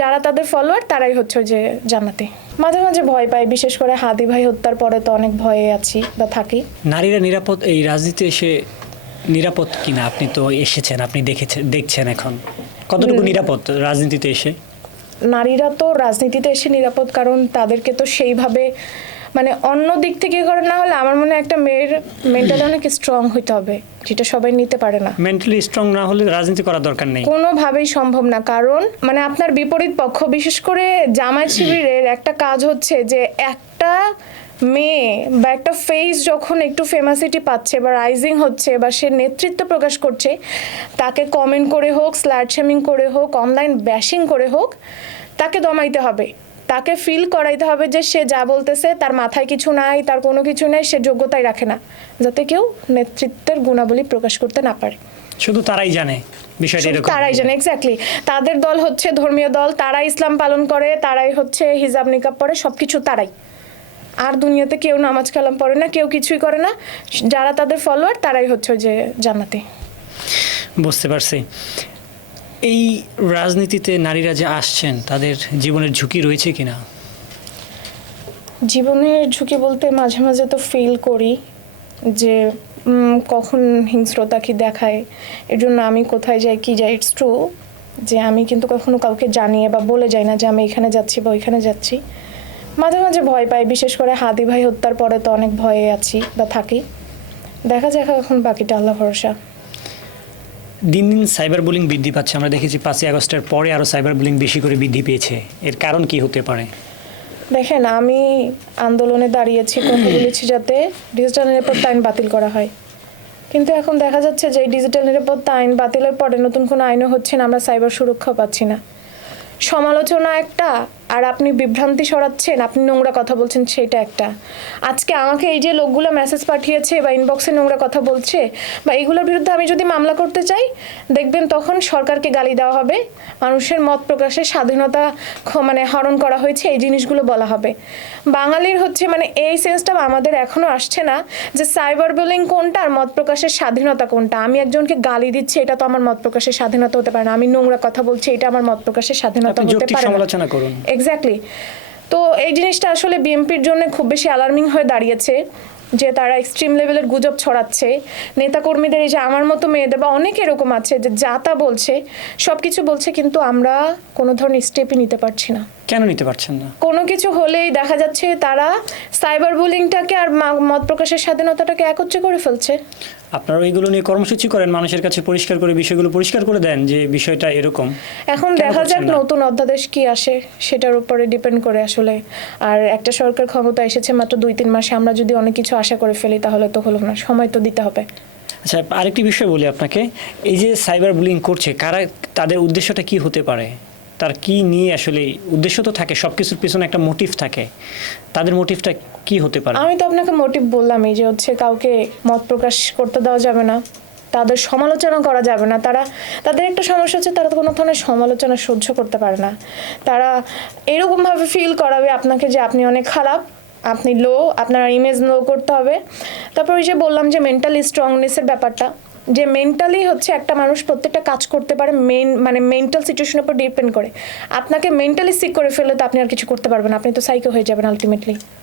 যারা তাদের ফলোয়ার তারাই হচ্ছে ওই যে জান্নাতি। মাঝে মাঝে ভয় পাই, বিশেষ করে হাদি ভাই হত্যার পরে তো অনেক ভয়ে আছি বা থাকি। নারীরা নিরাপদ এই রাজনীতিতে এসে নিরাপদ কিনা? আপনি তো এসেছেন, আপনি দেখছেন এখন কতটুকু নিরাপদ রাজনীতিতে এসে? নারীরা তো রাজনীতিতে এসে নিরাপদ, কারণ তাদেরকে তো সেইভাবে মানে অন্য দিক থেকে করে না হলে আমার মনে হয় একটা মেয়ের মেন্টালি অনেক স্ট্রং হইতে হবে, যেটা সবাই নিতে পারে না। মেন্টালি স্ট্রং না হলে রাজনীতি করার দরকার নেই, কোনোভাবেই সম্ভব না। কারণ মানে আপনার বিপরীত পক্ষ, বিশেষ করে জামায়াত শিবিরের একটা কাজ হচ্ছে যে একটা মেয়ে বা একটা ফেস যখন একটু ফেমাসিটি পাচ্ছে বা রাইজিং হচ্ছে বা সে নেতৃত্ব প্রকাশ করছে, তাকে কমেন্ট করে হোক, স্ল্যাট শেমিং করে হোক, অনলাইন ব্যাশিং করে হোক, তাকে দমাইতে হবে, তাকে ফিল করাইতে হবে যে সে যা বলতেছে তার মাথায় কিছু নাই, তার কোনো কিছু নেই, সে যোগ্যতাই রাখে না, যাতে কেউ নেতৃত্বের গুণাবলী প্রকাশ করতে না পারে। শুধু তারাই জানে বিষয়টা এরকম। তারাই জানে, এক্স্যাক্টলি। তাদের দল হচ্ছে ধর্মীয় দল, তারাই ইসলাম পালন করে, তারাই হচ্ছে হিজাব নিকাব পরে, সবকিছু তারাই। আর দুনিয়াতে কেউ নামাজ কালাম পড়ে না, কেউ কিছুই করে না। যারা তাদের ফলোয়ার তারাই হচ্ছে ওই যে জান্নাতি। বুঝতে পারছি। এই রাজনীতিতে নারীরা যে আসছেন তাদের জীবনের ঝুঁকি রয়েছে কিনা? জীবনের ঝুঁকি বলতে মাঝে মাঝে তো ফিল করি যে কখন হিংস্রতা কি দেখায়, এর জন্য আমি কোথায় যাই কি যাই। ইটস ট্রু যে আমি কিন্তু কখনো কাউকে জানিয়ে বা বলে যাই না যে আমি এখানে যাচ্ছি বা ওইখানে যাচ্ছি। মাঝে মাঝে ভয় পাই, বিশেষ করে হাদি ভাই হত্যার পরে তো অনেক ভয়ে আছি বা থাকি। দেখা যাক এখন বাকিটা আল্লাহ ভরসা। দিন দিন সাইবার বুলিং বৃদ্ধি পাচ্ছে, আমরা দেখেছি 5ই আগস্টের পরে আরও সাইবার বুলিং বেশি করে বৃদ্ধি পেয়েছে। এর কারণ কি হতে পারে? দেখেন, আমি আন্দোলনে দাঁড়িয়েছি, কথা বলেছি যাতে ডিজিটাল নিরাপত্তা আইন বাতিল করা হয়, কিন্তু এখন দেখা যাচ্ছে যে এই ডিজিটাল নিরাপত্তা আইন বাতিলের পরে নতুন কোনো আইনও হচ্ছে না, আমরা সাইবার সুরক্ষা পাচ্ছি না। সমালোচনা একটা, আর আপনি বিভ্রান্তি সরাচ্ছেন, আপনি নোংরা কথা বলছেন, সেটা একটা। আজকে আমাকে এই যে লোকগুলো মেসেজ পাঠিয়েছে বা ইনবক্সে নোংরা কথা বলছে বা এইগুলোর বিরুদ্ধে আমি যদি মামলা করতে চাই, দেখবেন তখন সরকারকে গালি দেওয়া হবে, মানুষের মত প্রকাশের স্বাধীনতা মানে হরণ করা হয়েছে, এই জিনিসগুলো বলা হবে। বাঙালির হচ্ছে মানে এই সেন্সটা আমাদের এখনো আসছে না যে সাইবার বুলিং কোনটা আর মত প্রকাশের স্বাধীনতা কোনটা। আমি একজনকে গালি দিচ্ছি, এটা তো আমার মত প্রকাশের স্বাধীনতা হতে পারে না। আমি নোংরা কথা বলছি, এটা আমার মত প্রকাশের স্বাধীনতা হতে পারে না। সমালোচনা করুন। এক্স্যাক্টলি। তো এই জিনিসটা আসলে বিএনপির জন্য খুব বেশি অ্যালার্মিং হয়ে দাঁড়িয়েছে যে তারা এক্সট্রিম লেভেলের গুজব ছড়াচ্ছে। নেতাকর্মীদের এই যে আমার মতো মেয়েদের বা অনেক এরকম আছে যে যা তা বলছে, সব কিছু বলছে, কিন্তু আমরা কোনো ধরনের স্টেপই নিতে পারছি না। কেন নিতে পারছেন না? কোনো কিছু হলেই দেখা যাচ্ছে তারা সাইবার বুলিংটাকে আর মত প্রকাশের স্বাধীনতাটাকে একত্রে করে ফেলছে। আপনারা এইগুলো নিয়ে কর্মসূচি করেন, মানুষের কাছে পরিষ্কার করে বিষয়গুলো পরিষ্কার করে দেন যে বিষয়টা এরকম। এখন দেখা যাক নতুন অধ্যাদেশ কি আসে, সেটার উপরে ডিপেন্ড করে আসলে। আর একটা সরকার ক্ষমতা এসেছে মাত্র 2-3 মাসে, আমরা যদি অনেক কিছু আশা করে ফেলি তাহলে তো হলো না, সময় তো দিতে হবে। আচ্ছা, আরেকটি বিষয় বলি আপনাকে, এই যে সাইবার বুলিং করছে কারা, তাদের উদ্দেশ্যটা কি হতে পারে? তার কি নিয়ে আসলে উদ্দেশ্য তো থাকে, সব কিছুর পিছনে একটা মোটিভ থাকে, তাদের মোটিভটা কি হতে পারে? আমি তো আপনাকে মোটিভ বললামই যে হচ্ছে কাউকে মত প্রকাশ করতে দেওয়া যাবে না, তাদের সমালোচনা করা যাবে না। তাদের একটা সমস্যা হচ্ছে, তারা তো কোনো ধরনের সমালোচনা সহ্য করতে পারে না। তারা এরকমভাবে ফিল করাবে আপনাকে যে আপনি অনেক খারাপ, আপনি লো, আপনার ইমেজ লো করতে হবে। তারপর ওই যে বললাম যে মেন্টালি স্ট্রংনেসের ব্যাপারটা, যে মেন্টালি হচ্ছে একটা মানুষ প্রত্যেকটা কাজ করতে পারে মানে মেন্টাল সিচুয়েশনের উপর ডিপেন্ড করে। আপনাকে মেন্টালি সিক করে ফেললে তো আপনি আর কিছু করতে পারবেন না, আপনি তো সাইকো হয়ে যাবেন আলটিমেটলি।